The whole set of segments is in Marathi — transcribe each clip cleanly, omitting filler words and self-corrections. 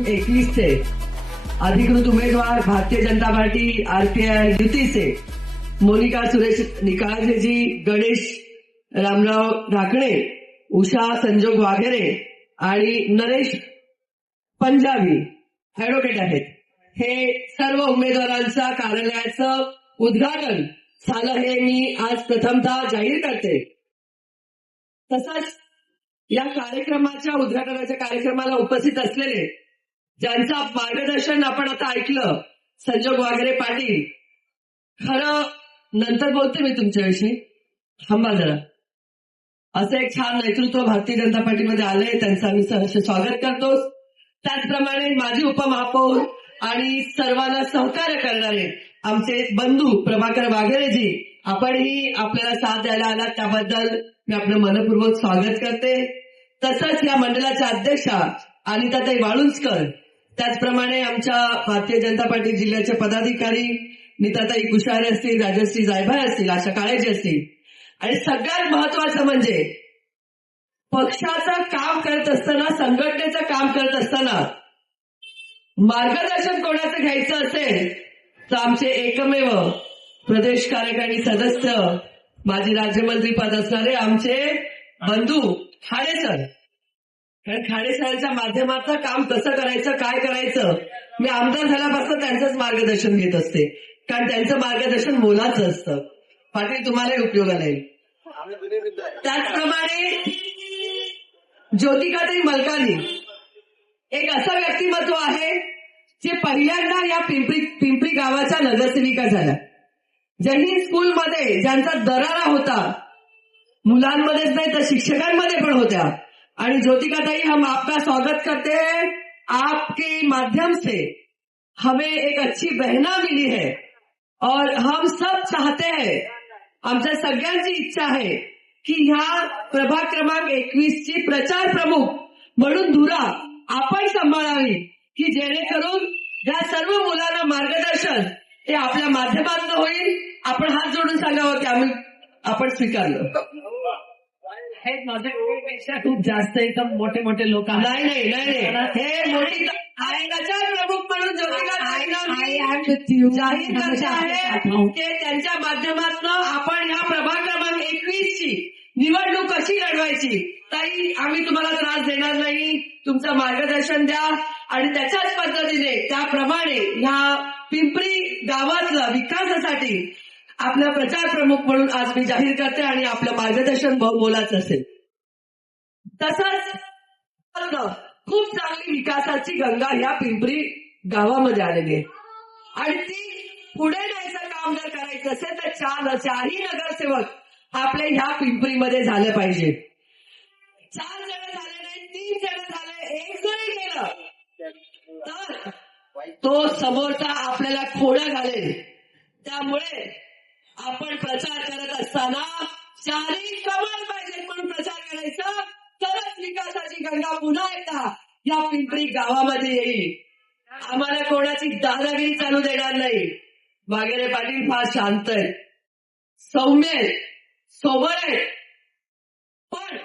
21चे अधिकृत उमेदवार भारतीय जनता पार्टी आरपीआय युतीचे मोनिका सुरेश निकाळजेजी, गणेश रामराव ढाकणे, उषा संजोग वाघेरे आणि नरेश पंजाबी ऍडव्होकेट आहेत. हे सर्व उमेदवारांच्या कार्यालयाचं उद्घाटन झालं हे मी आज प्रथमतः जाहीर करते. तसंच या कार्यक्रमाच्या उद्घाटनाच्या कार्यक्रमाला उपस्थित असलेले ज्यांचं मार्गदर्शन आपण आता ऐकलं, संजोग वाघेरे पाटील, खरं नंतर बोलते मी तुमच्याविषयी, थांबा जरा. असं एक छान नेतृत्व भारतीय जनता पार्टीमध्ये आलंय, त्यांचं आम्ही सहर्ष स्वागत करतो. त्याचप्रमाणे माजी उपमहापौर आणि सर्वांना सहकार्य करणारे आमचे बंधू प्रभाकर वाघेरेजी, आपणही आपल्याला साथ द्यायला आलात त्याबद्दल मी आपलं मनपूर्वक स्वागत करते. तसंच या मंडळाच्या अध्यक्षा अनिताताई वाळुंजकर, त्याचप्रमाणे आमच्या भारतीय जनता पार्टी जिल्ह्याचे पदाधिकारी नीताताई कुशारे असतील, राजश्री जायभाय असतील, आशा काळेजी असतील, आणि सगळ्यात महत्वाचं म्हणजे पक्षाचं काम करत असताना, संघटनेचं काम करत असताना मार्गदर्शन कोणाचं घ्यायचं असेल तर आमचे एकमेव प्रदेश कार्यकारिणी सदस्य, माजी राज्यमंत्री पद असणारे आमचे बंधू खाडे सर. कारण खाडे सरांच्या माध्यमातून काम कसं करायचं, काय करायचं, मी आमदार झाल्यापासून त्यांचंच मार्गदर्शन घेत असते, कारण त्यांचं मार्गदर्शन मोलाचं असतं. पाटील तुम्हालाही उपयोगाला येईल. त्याचप्रमाणे ज्योतिकाताई मलकानी एक असं व्यक्तिमत्व आहे जे पहिल्यांदा या पिंपरी गावाच्या नगरसेविका झाल्या. जयहिंद स्कूलमध्ये ज्यांचा दरारा होता, मुलांमध्येच नाही तर शिक्षकांमध्ये पण होत्या. आणि ज्योतिकाताई, हम आपका स्वागत करते हैं. आपके माध्यम से हमें एक अच्छी बहना मिली है और हम सब चाहते हैं, आमच्या सगळ्यांची इच्छा आहे की ह्या प्रभाग क्रमांक 21ची प्रचार प्रमुख म्हणून धुरा आपण सांभाळावी, की जेणेकरून या सर्व मुलांना मार्गदर्शन हे आपल्या माध्यमातून होईल. आपण हात जोडून सांगावं की आपण स्वीकारलं. हे माझ्यापेक्षा खूप जास्त एकदम मोठे मोठे लोक नाही नाही नाही हे मोठी प्रचार प्रमुख म्हणून जाहीर करते आहे की त्यांच्या माध्यमातून आपण ह्या प्रभाग क्रमांक 21ची निवडणूक कशी लढवायची. ताई, आम्ही तुम्हाला त्रास देणार नाही, तुमचं मार्गदर्शन द्या आणि त्याच्याच पद्धतीने त्याप्रमाणे ह्या पिंपरी गावातल्या विकासासाठी आपला प्रचार प्रमुख म्हणून आज मी जाहीर करते आणि आपलं मार्गदर्शन बहुमोलाचं असेल. तसंच खूप चांगली विकासाची गंगा ह्या पिंपरी गावामध्ये आलेली आहे आणि ती पुढे न्यायचं काम जर करायचं असेल तर चारही नगरसेवक आपल्या ह्या पिंपरीमध्ये झाले पाहिजे. 4 जण झाले नाही, 3 जण झाले, 1 जरी गेलं तर तो समोरचा आपल्याला खोडा घालेल. त्यामुळे आपण प्रचार करत असताना 4ही कमाल पाहिजे म्हणून प्रचार करायचा, तरच विकासाची गंगा पुन्हा एकदा या पिंपरी गावामध्ये येईल. आम्हाला कोणाची दादागिरी चालू देणार नाही. वाघेरे पाटील फार शांत आहेत, सौम्य आहेत, सोबर आहेत, पण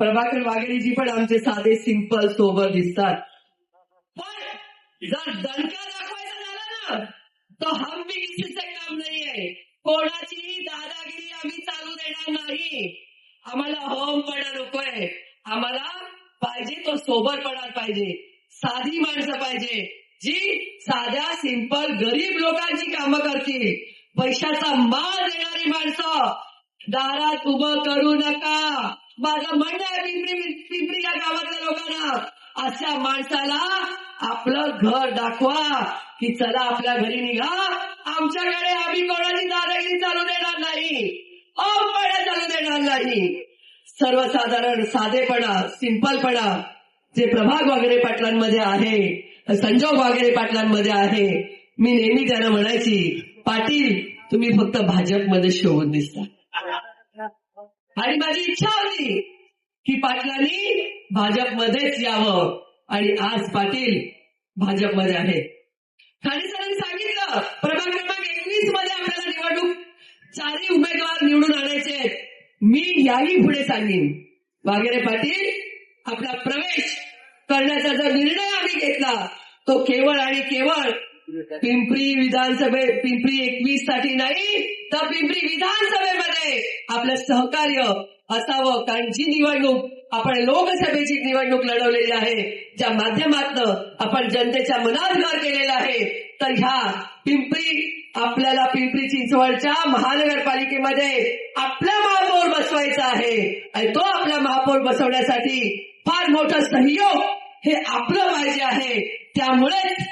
प्रभाकर वाघेरेजी पण आमचे साधे सिंपल सोबर दिसतात. पण जर दणका दाखवायचा झाला ना तो हम भी किसीचे काम नाहीये. कोणाचीही दादागिरी आम्ही चालू देणार नाही. आम्हाला होमपणा नकोय, आम्हाला पाहिजे तो सोबरपणा पाहिजे, साधी माणसं पाहिजे जी साध्या सिंपल गरीब लोकांची कामं करतील. पैशाचा माल देणारी माणसं दारात उभं करू नका. माझं म्हणणं आहे पिंपरी या गावातल्या लोकांना, अशा माणसाला आपलं घर दाखवा की चला आपल्या घरी निघा, आमच्याकडे आम्ही कोणाची दादागिरी चालू देणार नाही, अवपणा चालू देणार नाही. सर्वसाधारण साधेपणा, सिंपलपणा जे प्रभाग वाघेरे पाटलांमध्ये आहे, संजोग वाघेरे पाटलांमध्ये आहे. मी नेहमी त्यांना म्हणायची, पाटील तुम्ही फक्त भाजपमध्ये शोभून दिसता. आणि माझी इच्छा होती की पाटलांनी भाजपमध्येच यावं आणि आज पाटील भाजपमध्ये आहे. खाडे सरांनी सांगितलं प्रभाग क्रमांक 21 मध्ये आपल्याला निवडणूक 4ही उमेदवार निवडून आणायचे. मी याही पुढे सांगेन, वाघेरे पाटील आपला प्रवेश करण्याचा जो निर्णय आम्ही घेतला तो केवळ आणि केवळ पिंपरी 21 साठी नाही तर पिंपरी विधानसभेमध्ये आपलं सहकार्य असावं. कारण जी निवडणूक आपण लोकसभेची निवडणूक लढवलेली आहे, ज्या माध्यमातून आपण जनतेच्या मनात घर केलेलं आहे, तर ह्या आपल्याला पिंपरी चिंचवडच्या महानगरपालिकेमध्ये आपला महापौर बसवायचा आहे. आणि तो आपला महापौर बसवण्यासाठी फार मोठा सहयोग हे आपलं पाहिजे आहे. त्यामुळेच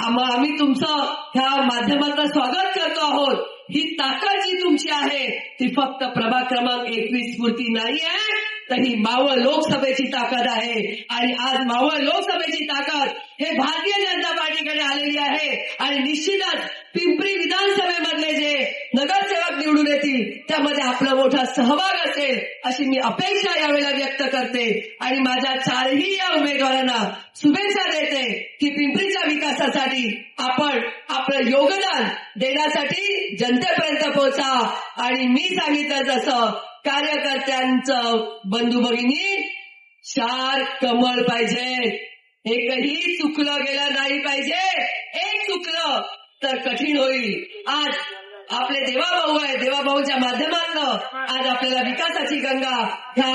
आम्ही तुमचं ह्या माध्यमातून स्वागत करतो आहोत. ही ताकद जी तुमची आहे ती फक्त प्रभाग क्रमांक 21 पुरती नाही आहे, तर ही मावळ लोकसभेची ताकद आहे. आणि आज मावळ लोकसभेची ताकद हे भारतीय जनता पार्टीकडे आलेली आहे. आणि निश्चितच पिंपरी विधानसभेमधले जे नगरसेवक निवडून येतील त्यामध्ये आपला मोठा सहभाग असेल अशी मी अपेक्षा यावेळेला व्यक्त करते. आणि माझ्या चारही या उमेदवारांना शुभेच्छा देते की पिंपरीच्या विकासासाठी आपण आपलं योगदान देण्यासाठी जनतेपर्यंत पोहोचा. आणि मी सांगितलं जसं कार्यकर्त्यांचं बंधू भगिनी 4 कमळ पाहिजे. एकही चुकलं गेलं नाही पाहिजे. एक चुकलं तर कठीण होईल. आज आपले देवाभाऊ आहे, देवाभाऊच्या माध्यमातून आज आपल्याला विकासाची गंगा ह्या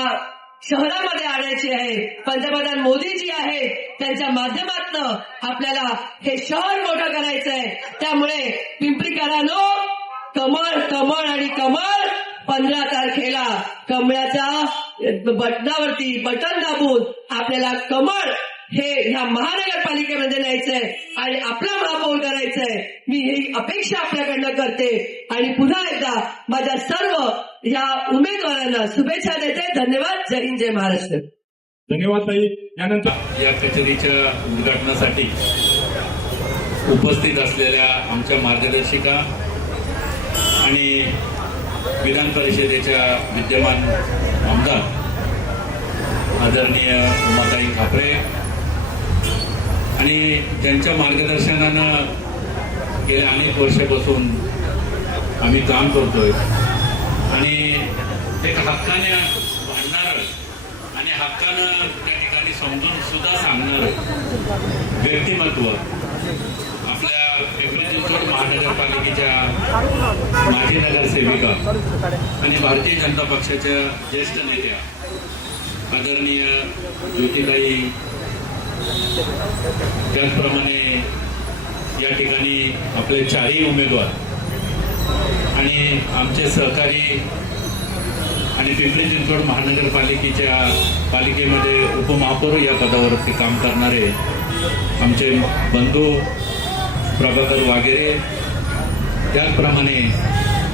शहरामध्ये आणायची आहे. पंतप्रधान मोदीजी आहेत, त्यांच्या माध्यमातून आपल्याला हे शहर मोठं करायचंय. त्यामुळे पिंपरीकरांनो कमळ कमळ आणि कमळ 15 तारखेला कमळाच्या बटनावरती बटन दाबून आपल्याला कमळ हे ह्या महानगरपालिकेमध्ये न्यायचंय आणि आपला महापौर करायचंय. मी ही अपेक्षा आपल्याकडनं करते आणि पुन्हा एकदा माझ्या सर्व ह्या उमेदवारांना शुभेच्छा देते. धन्यवाद. जय हिंद, जय महाराष्ट्र. धन्यवाद ताई. यानंतर या कचेरीच्या उद्घाटनासाठी उपस्थित असलेल्या आमच्या मार्गदर्शिका आणि विधान परिषदेच्या विद्यमान आमदार आदरणीय उमाताई खापरे आणि ज्यांच्या मार्गदर्शनानं गेल्या अनेक वर्षापासून आम्ही काम करतोय आणि एक हक्काने भांडणार आणि हक्कानं त्या ठिकाणी समजून सुद्धा सांगणार व्यक्तिमत्व आपल्या पिंपरी चिंचवड महानगरपालिकेच्या माजी नगरसेविका आणि भारतीय जनता पक्षाच्या ज्येष्ठ नेत्या आदरणीय ज्योतिताई, त्याचप्रमाणे या ठिकाणी आपले 4ही उमेदवार आणि आमचे सहकारी आणि पिंपरी चिंचवड महानगरपालिकेच्या पालिकेमध्ये उपमहापौर या पदावरती काम करणारे आमचे बंधू प्रभाकर वागेरे, त्याचप्रमाणे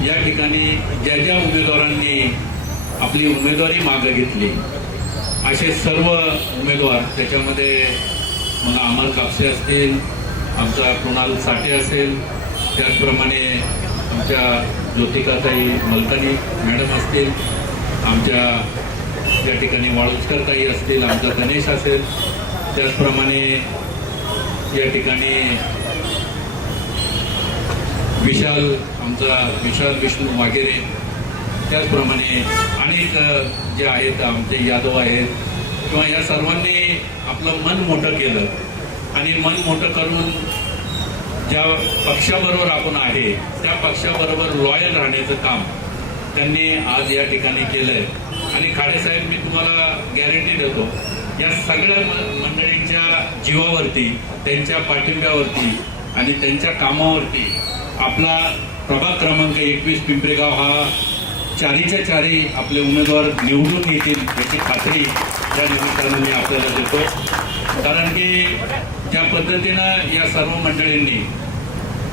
या ठिकाणी ज्या ज्या उमेदवारांनी आपली उमेदवारी मागे घेतली असे सर्व उमेदवार, त्याच्यामध्ये मग अमर कापसे असतील, आमचा कुणाल साठे असेल, त्याचप्रमाणे आमच्या ज्योतिकाताई मलकानी मॅडम असतील, आमच्या या ठिकाणी वाळुंजकर ताई असतील, आमचा गणेश असेल, त्याचप्रमाणे या ठिकाणी आमचा विशाल विष्णू वागेरे, त्याचप्रमाणे अनेक जे आहेत आमचे यादव आहेत किंवा या सर्वांनी आपलं मन मोठं केलं आणि मन मोठं करून ज्या पक्षाबरोबर आपण आहे त्या पक्षाबरोबर लॉयल राहण्याचं काम त्यांनी आज या ठिकाणी केलंय. आणि खाडेसाहेब, मी तुम्हाला गॅरंटी देतो या सगळ्या मंडळींच्या जीवावरती, त्यांच्या पाठिंब्यावरती आणि त्यांच्या कामावरती आपला प्रभाग क्रमांक 21 पिंपरीगाव हा 4च्या 4 आपले उमेदवार निवडून येतील याची खात्री या निमित्तानं मी आपल्याला देतो. कारण की ज्या पद्धतीनं या सर्व मंडळींनी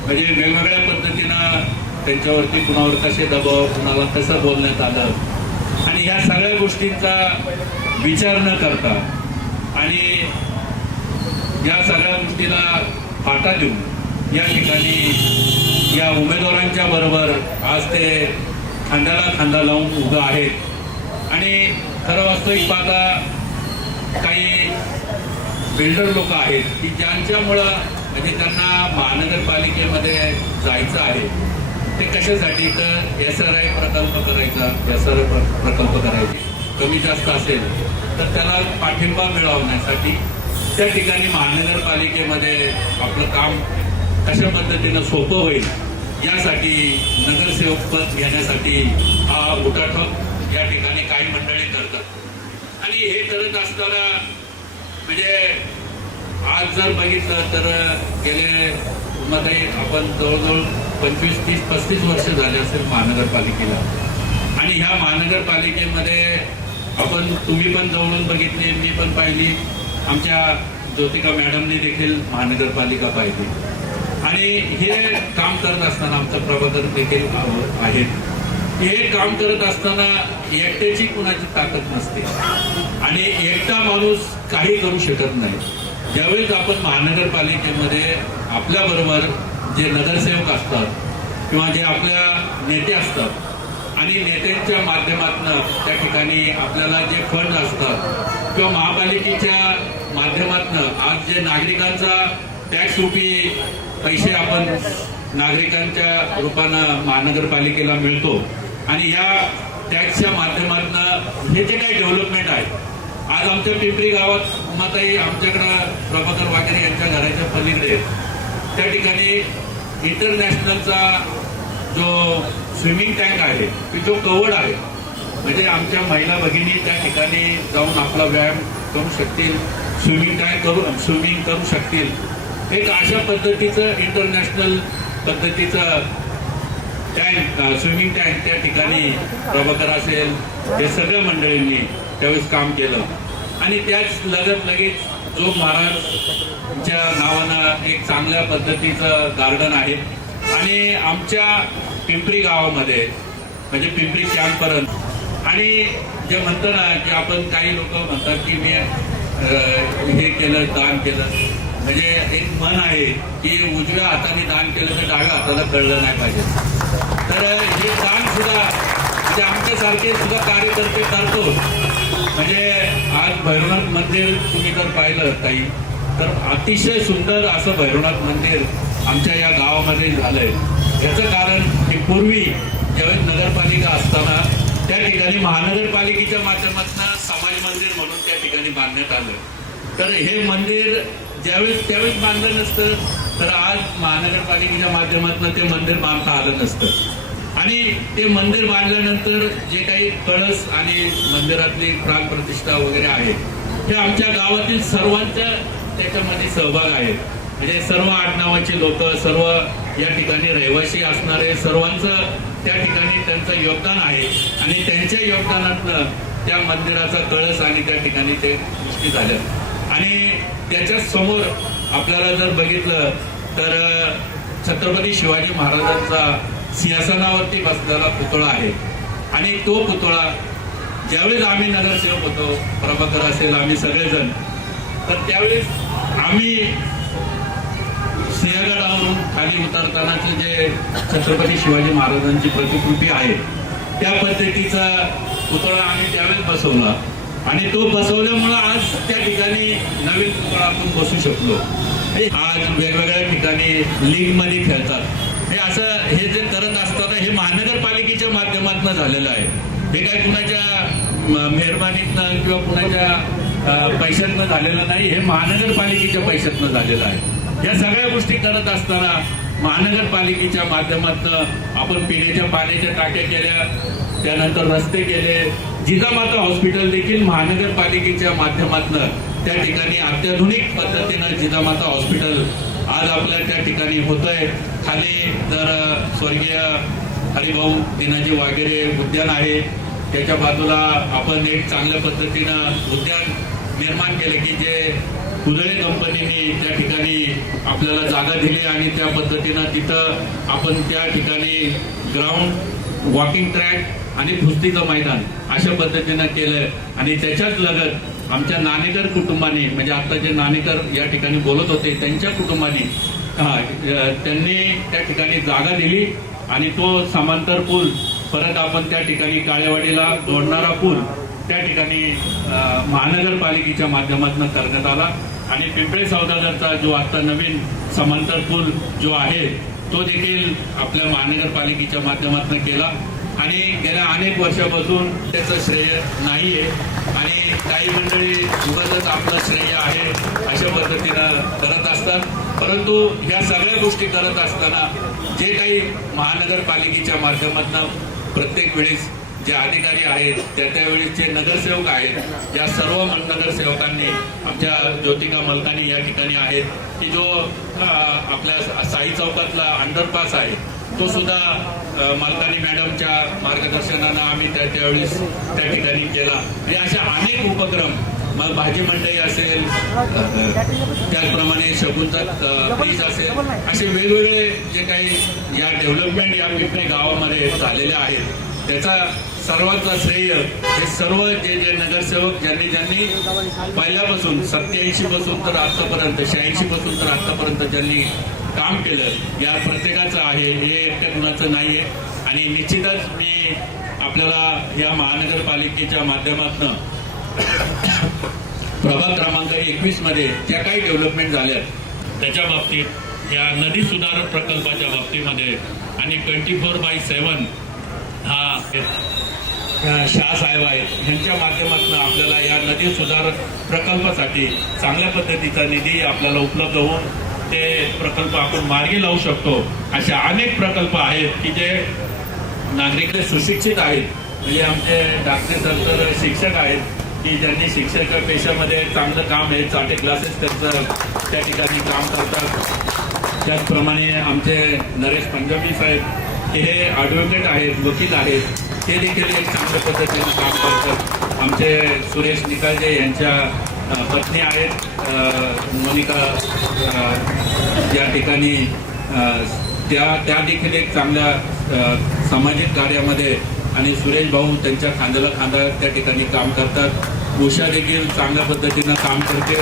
म्हणजे वेगवेगळ्या पद्धतीनं त्यांच्यावरती कुणावर कसे दबाव, कुणाला कसं बोलण्यात आलं आणि ह्या सगळ्या गोष्टींचा विचार न करता आणि या सगळ्या गोष्टीला फाटा देऊन या ठिकाणी या उमेदवारांच्या बरोबर आज ते खांद्याला खांदा लावून उभं आहेत. आणि खरं वास्तविक पाहता काही बिल्डर लोक आहेत की ज्यांच्यामुळं म्हणजे त्यांना महानगरपालिकेमध्ये जायचं आहे ते कशासाठी तर SRI प्रकल्प करायचा, SRI प्रकल्प करायचे कमी जास्त असेल तर त्याला पाठिंबा मिळवण्यासाठी त्या ठिकाणी महानगरपालिकेमध्ये आपलं काम कशा पद्धतीनं सोपं होईल यासाठी नगरसेवक पद घेण्यासाठी हा उठाठोक या ठिकाणी काही मंडळी करतात आणि हे करत असताना म्हणजे आज जर बघितलं तर गेले मध्ये आपण जवळजवळ 25, 30, 35 वर्ष झाले असेल महानगरपालिकेला आणि ह्या महानगरपालिकेमध्ये आपण तुम्ही पण जवळून बघितली मी पण पाहिली आमच्या ज्योतिका मॅडमने देखील महानगरपालिका पाहिली आणि हे काम करत असताना आमचं प्रभाकर देखील आहेत हे काम करत असताना एकट्याची कुणाची ताकद नसते आणि एकटा माणूस काही करू शकत नाही. ज्यावेळेस आपण महानगरपालिकेमध्ये आपल्या बरोबर जे नगरसेवक असतात किंवा जे आपल्या नेते असतात आणि नेत्यांच्या माध्यमातून त्या ठिकाणी आपल्याला जे फंड असतात किंवा महापालिकेच्या माध्यमातून आज जे नागरिकांचा टॅक्स रुपी पैसे आपण नागरिकांच्या रूपानं महानगरपालिकेला मिळतो आणि या टॅक्सच्या माध्यमातून हे जे काही डेव्हलपमेंट आहे आज आमच्या पिंपरी गावात माताई आमच्याकडं प्रभाकर वाकेरे यांच्या घराच्या पलीकडे त्या ठिकाणी इंटरनॅशनलचा जो स्विमिंग टँक आहे की जो कवर्ड आहे म्हणजे आमच्या महिला भगिनी त्या ठिकाणी जाऊन आपला व्यायाम करू शकतील स्विमिंग करू शकतील. एक अशा पद्धतीचं इंटरनॅशनल पद्धतीचं टँक स्विमिंग टँक त्या ठिकाणी प्रभाकर असेल हे सगळ्या मंडळींनी त्यावेळेस काम केलं आणि त्याच लगेच जोग महाराजच्या नावानं एक चांगल्या पद्धतीचं गार्डन आहे आणि आमच्या पिंपरी गावामध्ये म्हणजे पिंपरी कॅम्पपर्यंत आणि जे म्हणतो ना की आपण काही लोक म्हणतात की मी हे केलं दान केलं म्हणजे एक मन आहे की उजव्या हाताने दान केलं तर डाव्या हाताला कळलं नाही पाहिजे तर हे दान सुद्धा म्हणजे आमच्यासारखे सुद्धा कार्यकर्ते करतो. म्हणजे आज भैरवनाथ मंदिर तुम्ही जर पाहिलं ताई तर अतिशय सुंदर असं भैरवनाथ मंदिर आमच्या या गावामध्ये झालंय. याचं कारण की पूर्वी ज्यावेळेस नगरपालिका असताना त्या ठिकाणी महानगरपालिकेच्या माध्यमातून समाज मंदिर म्हणून त्या ठिकाणी बांधण्यात आलं. तर हे मंदिर त्यावेळेस बांधलं नसतं तर आज महानगरपालिकेच्या माध्यमातून ते मंदिर बांधता आलं नसतं आणि ते मंदिर बांधल्यानंतर जे काही कळस आणि मंदिरातली प्राणप्रतिष्ठा वगैरे आहे हे आमच्या गावातील सर्वांचा त्याच्यामध्ये सहभाग आहे. म्हणजे सर्व आडनावाचे लोक सर्व या ठिकाणी रहिवासी असणारे सर्वांचं त्या ठिकाणी त्यांचं योगदान आहे आणि त्यांच्या योगदानातनं त्या मंदिराचा कळस आणि त्या ठिकाणी ते गोष्टी झाल्या आणि त्याच्या समोर आपल्याला जर बघितलं तर छत्रपती शिवाजी महाराजांचा सिंहासनावरती बसलेला पुतळा आहे आणि तो पुतळा ज्यावेळेस आम्ही नगरसेवक होतो प्रभाकर असेल आम्ही सगळेजण तर त्यावेळेस आम्ही सिंहगडावरून खाली उतरतानाचे जे छत्रपती शिवाजी महाराजांची प्रतिकृती आहे त्या पद्धतीचा पुतळा आम्ही त्यावेळेस बसवला आणि तो बसवल्यामुळं आज त्या ठिकाणी नवीन पुतळा आपण बसू शकलो. आज वेगवेगळ्या ठिकाणी लीग मध्ये खेळतात हे असं हे जे करत असताना हे महानगरपालिकेच्या माध्यमातून झालेलं आहे. हे काय कुणाच्या मेहरबानीतनं किंवा कुणाच्या पैशातनं झालेलं नाही हे महानगरपालिकेच्या पैशातनं झालेलं आहे. या सगळ्या गोष्टी करत असताना महानगरपालिकेच्या माध्यमातून आपण पिण्याच्या पाण्याच्या टाक्या केल्या त्यानंतर रस्ते केले. जिजामाता हॉस्पिटल देखील महानगरपालिकेच्या माध्यमातून त्या ठिकाणी अत्याधुनिक पद्धतीनं जिजामाता हॉस्पिटल आज आपल्या त्या ठिकाणी होतंय. खाली तर स्वर्गीय हरिभाऊ दिनाजी वाघेरे उद्यान आहे त्याच्या बाजूला आपण एक चांगल्या पद्धतीनं उद्यान निर्माण केले की जे कुदळे कंपनीने त्या ठिकाणी आपल्याला जागा दिली आणि त्या पद्धतीनं तिथं आपण त्या ठिकाणी ग्राउंड वॉकिंग ट्रॅक आणि कुस्तीचं मैदान अशा पद्धतीनं केलंय आणि त्याच्याच लगत आमच्या नाणेकर कुटुंबाने म्हणजे आता जे नाणेकर या ठिकाणी बोलत होते त्यांच्या कुटुंबाने त्यांनी त्या ठिकाणी जागा दिली आणि तो समांतर पूल परत आपण त्या ठिकाणी काळेवाडीला जोडणारा पूल त्या ठिकाणी महानगरपालिकेच्या माध्यमातून करण्यात आला आणि पिंपळे सौदागरचा जो आता नवीन समांतर पूल जो आहे तो देखील आपल्या महानगरपालिकेच्या माध्यमातून केला आणि गेल्या अनेक वर्षापासून त्याचं श्रेय नाहीये आणि काही मंडळी उगाच आपलं श्रेय आहे अशा पद्धतीनं करत असतात. परंतु ह्या सगळ्या गोष्टी करत असताना जे काही महानगरपालिकेच्या माध्यमातून प्रत्येक वेळेस जे अधिकारी आहेत त्यावेळेसचे नगरसेवक आहेत या सर्व नगरसेवकांनी आमच्या ज्योतिका मलकानी या ठिकाणी आहेत की जो आपल्या साई चौकातला अंडरपास आहे तो सुद्धा मलकानी मॅडमच्या मार्गदर्शनानं आम्ही त्यावेळेस त्या ठिकाणी केला. आणि अशा अनेक उपक्रम मग भाजी मंडई असेल त्याचप्रमाणे शकुंचा ब्रिज असेल असे वेगवेगळे जे काही या डेव्हलपमेंट या पिंपरी गावामध्ये झालेले आहेत त्याचा सर्वांचा श्रेय हे सर्व जे नगरसेवक ज्यांनी पहिल्यापासून 87 पासून तर आतापर्यंत 86 पासून तर आतापर्यंत ज्यांनी काम केलं या प्रत्येकाचं आहे. हे एकट्या कुणाचं नाहीये. आणि निश्चितच मी आपल्याला या महानगरपालिकेच्या माध्यमातून प्रभाग क्रमांक 21 मध्ये ज्या काही डेव्हलपमेंट झाल्या त्याच्या बाबतीत या नदी सुधारक प्रकल्पाच्या बाबतीमध्ये आणि 24/7 हा शाह साहेब आहेत यांच्या माध्यमातून आपल्याला या नदी सुधारक प्रकल्पासाठी चांगल्या पद्धतीचा निधी आपल्याला उपलब्ध होऊन ते प्रकल्प आपण मार्गी लावू शकतो. अशा अनेक प्रकल्प आहेत की जे नागरिक सुशिक्षित आहेत म्हणजे आमचे डॉक्टर सर शिक्षक आहेत की ज्यांनी शिक्षक पेशामध्ये चांगलं काम आहे चाटे क्लासेस त्यांचं त्या ठिकाणी काम करतात. त्याचप्रमाणे आमचे नरेश पंजाबी साहेब हे ॲडव्होकेट आहेत वकील आहेत ते देखील एक चांगल्या पद्धतीनं काम करतात. आमचे सुरेश निकालजे यांच्या पत्नी आहेत मोनिका या ठिकाणी त्या देखील एक चांगल्या सामाजिक कार्यामध्ये आणि सुरेश भाऊ त्यांच्या खांद्याला खांदा त्या ठिकाणी काम करतात. उषा देखील चांगल्या पद्धतीनं काम करते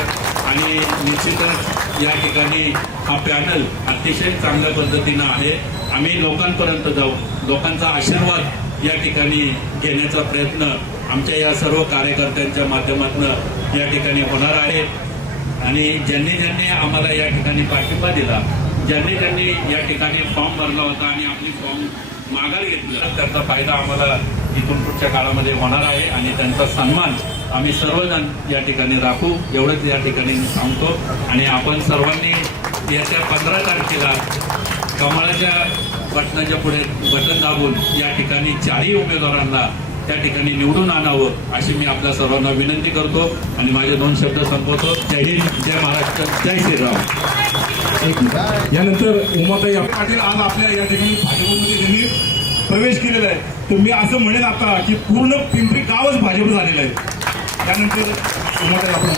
आणि निश्चितच या ठिकाणी हा पॅनल अतिशय चांगल्या पद्धतीनं आहे. आम्ही लोकांपर्यंत जाऊ लोकांचा आशीर्वाद या ठिकाणी घेण्याचा प्रयत्न आमच्या या सर्व कार्यकर्त्यांच्या माध्यमातून या ठिकाणी होणार आहे. आणि ज्यांनी आम्हाला या ठिकाणी पाठिंबा दिला ज्यांनी या ठिकाणी फॉर्म भरला होता आणि आपली फॉर्म माघार घेतला त्याचा फायदा आम्हाला इथून पुढच्या काळामध्ये होणार आहे आणि त्यांचा सन्मान आम्ही सर्वजण या ठिकाणी राखू एवढंच या ठिकाणी मी सांगतो. आणि आपण सर्वांनी येत्या 15 तारखेला कमळाच्या बटनाच्या पुढे बटन दाबून या ठिकाणी 4ही उमेदवारांना त्या ठिकाणी निवडून आणावं अशी मी आपल्या सर्वांना विनंती करतो आणि माझे 2 शब्द संपवतो. जय हिंद, जय महाराष्ट्र, जय श्रीराम. यानंतर उमाताई पाटील आज आपल्या या ठिकाणी भाजपमध्ये त्यांनी प्रवेश केलेला आहे. तर मी असं म्हणेन आता की पूर्ण पिंपरी गावच भाजप झालेलं आहे. त्यानंतर उमाताई आपण